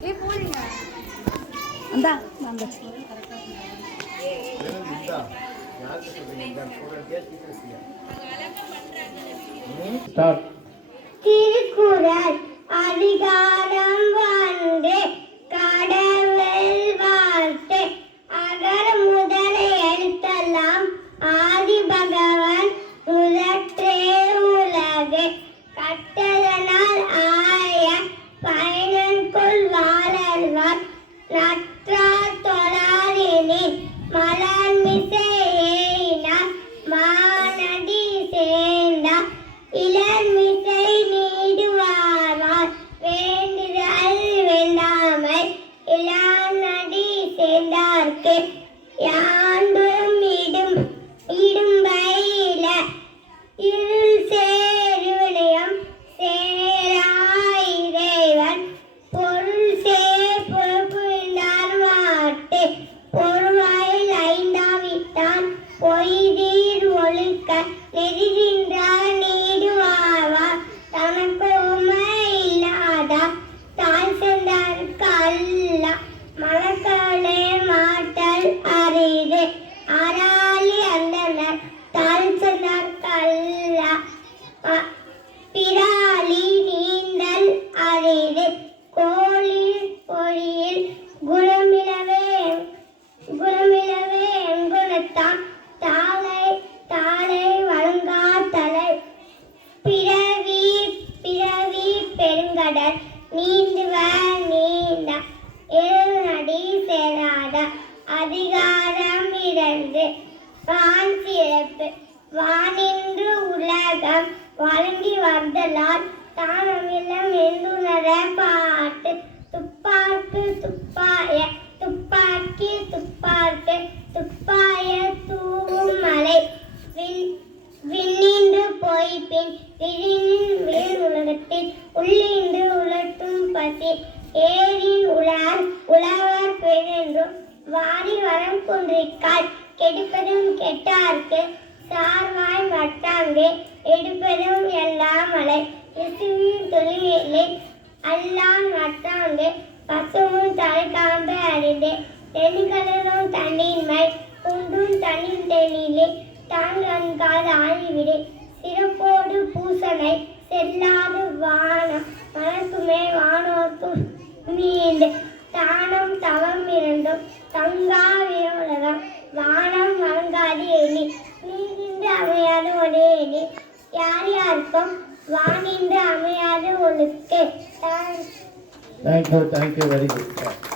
திருக்குறள் அதிகாரம் 1 கடவுள் வாழ்த்து. அகர முதல எழுத்தெல்லாம் ஆதி பகவன் முதற்றே உலகு. கற்றதனால் ஆய பயனன்கொள் வாழல்வார் நற்றார் தொழாரினின் மலர்மிசை ஏயினார் மானடி சேர்ந்தார் இளர்மிசை நீடுவார் வேண்டுதல் வேண்டாமை இளநடி சேர்ந்தார்க்கு யாண்டும் இடும்பையில இருள் சேருவினையும் சேராயிரைவன் பொருள் சேர் பொறுப்புண்டான் வாட்டு பொருவாயில் ஐந்தாவிட்டான் பொய்தீர் ஒழுக்க நெறிகின்றார் நீடுவார் தனக்கு உமை இல்லாதா தாய் சென்றார்க்கு அல்ல மனக்கவலை மாட்டல் அரிது அராளி அந்தனர் தாய் சென்றார்க்கு அல்ல பிராளி நீந்தல் அரிது கோளில் பொழியில் குணமிலவே எங்குணத்தான் தாளை வழங்கா தலை பிறவி பெருங்கடல் நீந்துவர் நீந்த எழுநடி சேராத. அதிகாரம் 2 வான் சிறப்பு. வானின்று உலகம் வழங்கி வந்தலால் தானமில்லம் என்றுணர பாட்டு. துப்பாக்கு துப்பாய துப்பாக்கி துப்பார்க்கு துப்பாய தூவும் மலை விண்ணின்று போய்பின் விழினின் மேல் உலகத்தில் உள்ளின்று உலட்டும் பசி ஏரின் உழவர் பெருந்தும் வாரி வரம் குன்றிக்கால் கெடுப்பதும் கெட்டார்க்கு சார்வாய் மட்டாங்கே எடுப்பதும் எல்லா மலை இசுவின் தொழிலே அல்லான் மட்டாங்கே பசுவும் தலைக்காம்பு அறிந்தே தென்கடலும் தண்ணீர்மை குன்றும் தண்ணீர் தெளிலே தாங்கன்காது ஆழிவிடு சிறப்போடு பூசனை செல்லாது வானம் மனத்துமே வானோத்தும் மீண்டு தானம் தவம் இரண்டும் தங்கா விரோலகம் வானம் வழங்காது எண்ணி நீரின்று அமையாது ஒரே எண்ணி யார் யாருக்கும் வானின்று அமையாது ஒழுக்கு. Thank you, very good.